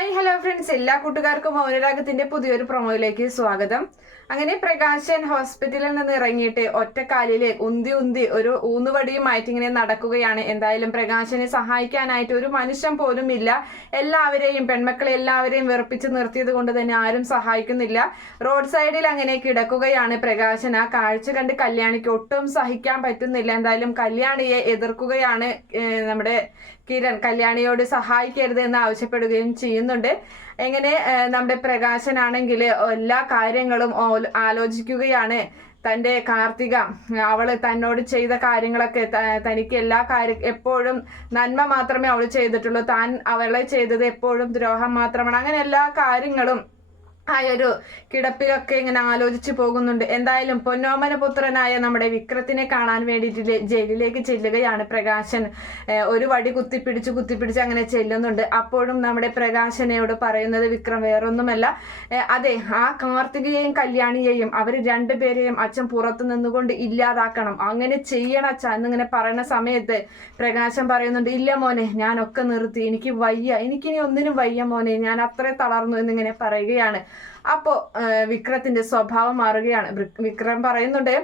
Hi hello friends. എല്ലാ കൂട്ടുകാർക്കും മൗനരാഗത്തിന്റെ പുതിയൊരു പ്രൊമോയിലേക്ക് സ്വാഗതം. അങ്ങനെ പ്രകാശൻ ഹോസ്പിറ്റലിൽ നിന്ന് ഇറങ്ങിയിട്ട് ഒറ്റക്കാലിൽ ഉന്തി ഉന്തി ഒരു ഊന്നുവടിയുമായിട്ട് ഇങ്ങനെ നടക്കുകയാണ്. എന്തായാലും പ്രകാശനെ സഹായിക്കാനായിട്ട് ഒരു മനുഷ്യൻ പോലും ഇല്ല. എല്ലാവരെയും പെൺമക്കളെ എല്ലാവരെയും വെറുപ്പിച്ച് നിർത്തിയത് കൊണ്ട് തന്നെ ആരും സഹായിക്കുന്നില്ല. റോഡ് സൈഡിൽ അങ്ങനെ കിടക്കുകയാണ് പ്രകാശൻ. ആ കാഴ്ച കണ്ട് കല്യാണിക്ക് ഒട്ടും സഹിക്കാൻ പറ്റുന്നില്ല. എന്തായാലും കല്യാണിയെ എതിർക്കുകയാണ് നമ്മുടെ കിരൺ. കല്യാണിയോട് സഹായിക്കരുത് എന്ന് ആവശ്യപ്പെടുകയും ചെയ്യുന്നുണ്ട് എങ്ങനെ നമ്മുടെ പ്രകാശനാണെങ്കിൽ എല്ലാ കാര്യങ്ങളും ആലോചിക്കുകയാണ്. തന്റെ കാർത്തിക അവൾ തന്നോട് ചെയ്ത കാര്യങ്ങളൊക്കെ തനിക്ക് എല്ലാ കാര്യ എപ്പോഴും നന്മ മാത്രമേ അവൾ ചെയ്തിട്ടുള്ളൂ. താൻ അവളെ ചെയ്തത് എപ്പോഴും ദ്രോഹം മാത്രമാണ്. അങ്ങനെ എല്ലാ കാര്യങ്ങളും ഒരു കിടപ്പിലൊക്കെ ഇങ്ങനെ ആലോചിച്ചു പോകുന്നുണ്ട്. എന്തായാലും പൊന്നോമന പുത്രനായ നമ്മുടെ വിക്രത്തിനെ കാണാൻ വേണ്ടിയിട്ട് ജയിലിലേക്ക് ചെല്ലുകയാണ് പ്രകാശൻ. ഒരു വടി കുത്തിപ്പിടിച്ച് കുത്തിപ്പിടിച്ച് അങ്ങനെ ചെല്ലുന്നുണ്ട്. അപ്പോഴും നമ്മുടെ പ്രകാശനയോട് പറയുന്നത് വിക്രം വേറൊന്നുമല്ല. അതെ ആ കാർത്തികയെയും കല്യാണിയെയും അവർ രണ്ടുപേരെയും അച്ഛൻ പുറത്തു നിന്നുകൊണ്ട് ഇല്ലാതാക്കണം. അങ്ങനെ ചെയ്യണ അച്ഛൻ എന്നിങ്ങനെ പറയുന്ന സമയത്ത് പ്രകാശൻ പറയുന്നുണ്ട് ഇല്ല മോനെ ഞാനൊക്കെ നിർത്തി. എനിക്ക് വയ്യ. എനിക്കിനി ഒന്നിനും വയ്യ മോനെ. ഞാൻ അത്ര തളർന്നു എന്നിങ്ങനെ പറയുകയാണ്. അപ്പോ വിക്രത്തിന്റെ സ്വഭാവം മാറുകയാണ്. വിക്രം പറയുന്നുണ്ട്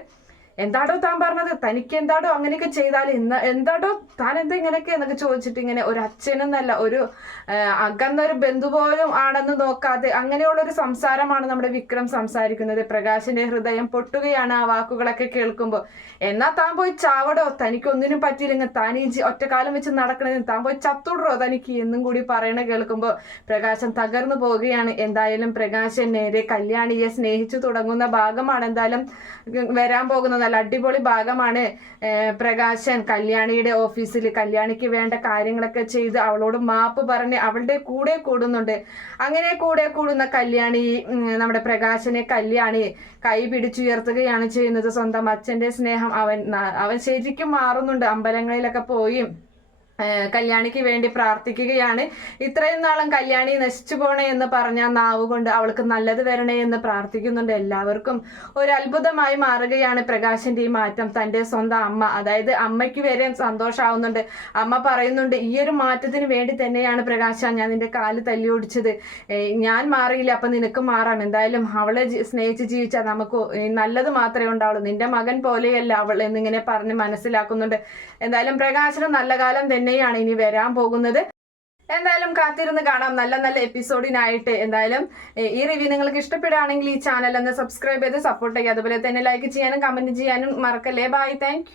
എന്താടോ താൻ പറഞ്ഞത്? തനിക്ക് എന്താടോ അങ്ങനെയൊക്കെ ചെയ്താൽ ഇന്ന് എന്താടോ താൻ എന്താ ഇങ്ങനെയൊക്കെ എന്നൊക്കെ ചോദിച്ചിട്ട് ഇങ്ങനെ ഒരു അച്ഛനെന്നല്ല ഒരു അകന്ന ഒരു ബന്ധു പോലും ആണെന്ന് നോക്കാതെ അങ്ങനെയുള്ള ഒരു സംസാരമാണ് നമ്മുടെ വിക്രം സംസാരിക്കുന്നത്. പ്രകാശിന്റെ ഹൃദയം പൊട്ടുകയാണ് ആ വാക്കുകളൊക്കെ കേൾക്കുമ്പോൾ. എന്നാ താൻ പോയി ചാവടോ? തനിക്കൊന്നിനും പറ്റിയില്ലെങ്കിൽ താൻ ഈ ഒറ്റക്കാലം വെച്ച് നടക്കണതിന് താൻ പോയി ചത്തുടറോ തനിക്ക് എന്നും കൂടി പറയണ കേൾക്കുമ്പോൾ പ്രകാശം തകർന്നു പോവുകയാണ്. എന്തായാലും പ്രകാശൻ നേരെ കല്യാണിയെ സ്നേഹിച്ചു തുടങ്ങുന്ന ഭാഗമാണ് എന്തായാലും വരാൻ പോകുന്നത്. നല്ല അടിപൊളി ഭാഗമാണ്. പ്രകാശൻ കല്യാണിയുടെ ഓഫീസിൽ കല്യാണിക്ക് വേണ്ട കാര്യങ്ങളൊക്കെ ചെയ്ത് അവളോട് മാപ്പ് പറഞ്ഞ് അവളുടെ കൂടെ കൂടുന്നുണ്ട്. അങ്ങനെ കൂടെ കൂടുന്ന കല്യാണി നമ്മുടെ പ്രകാശനെ കല്യാണി കൈ പിടിച്ചുയർത്തുകയാണ് ചെയ്യുന്നത്. സ്വന്തം അച്ഛന്റെ സ്നേഹം അവൻ അവൻ ശരിക്കും മാറുന്നുണ്ട്. അമ്പലങ്ങളിലൊക്കെ പോയി കല്യാണിക്ക് വേണ്ടി പ്രാർത്ഥിക്കുകയാണ്. ഇത്രയും നാളും കല്യാണി നശിച്ചു പോണേ എന്ന് പറഞ്ഞ നാവ് കൊണ്ട് അവൾക്ക് നല്ലത് വരണേ എന്ന് പ്രാർത്ഥിക്കുന്നുണ്ട് എല്ലാവർക്കും. ഒരു അത്ഭുതമായി മാറുകയാണ് പ്രകാശിന്റെ ഈ മാറ്റം. തന്റെ സ്വന്തം അമ്മ അതായത് അമ്മയ്ക്ക് വരെ സന്തോഷാവുന്നുണ്ട്. അമ്മ പറയുന്നുണ്ട് ഈ ഒരു മാറ്റത്തിന് വേണ്ടി തന്നെയാണ് പ്രകാശ ഞാൻ നിന്റെ കാൽ തല്ലി ഓടിച്ചത്. ഞാൻ മാറിയില്ല അപ്പൊ നിനക്ക് മാറാം. എന്തായാലും അവളെ സ്നേഹിച്ച് ജീവിച്ചാൽ നമുക്ക് നല്ലത് മാത്രമേ ഉണ്ടാവുള്ളൂ. നിന്റെ മകൻ പോലെയല്ല അവൾ എന്നിങ്ങനെ പറഞ്ഞ് മനസ്സിലാക്കുന്നുണ്ട്. എന്തായാലും പ്രകാശനം നല്ല കാലം തന്നെയാണ് ഇനി വരാൻ പോകുന്നത്. എന്തായാലും കാത്തിരുന്ന് കാണാം. നല്ല നല്ല എപ്പിസോഡിനായിട്ട് എന്തായാലും ഈ റിവ്യൂ നിങ്ങൾക്ക് ഇഷ്ടപ്പെടുകയാണെങ്കിൽ ഈ ചാനൽ ഒന്ന് സബ്സ്ക്രൈബ് ചെയ്ത് സപ്പോർട്ട് ചെയ്യുക. അതുപോലെ തന്നെ ലൈക്ക് ചെയ്യാനും കമന്റ് ചെയ്യാനും മറക്കല്ലേ. Bye thank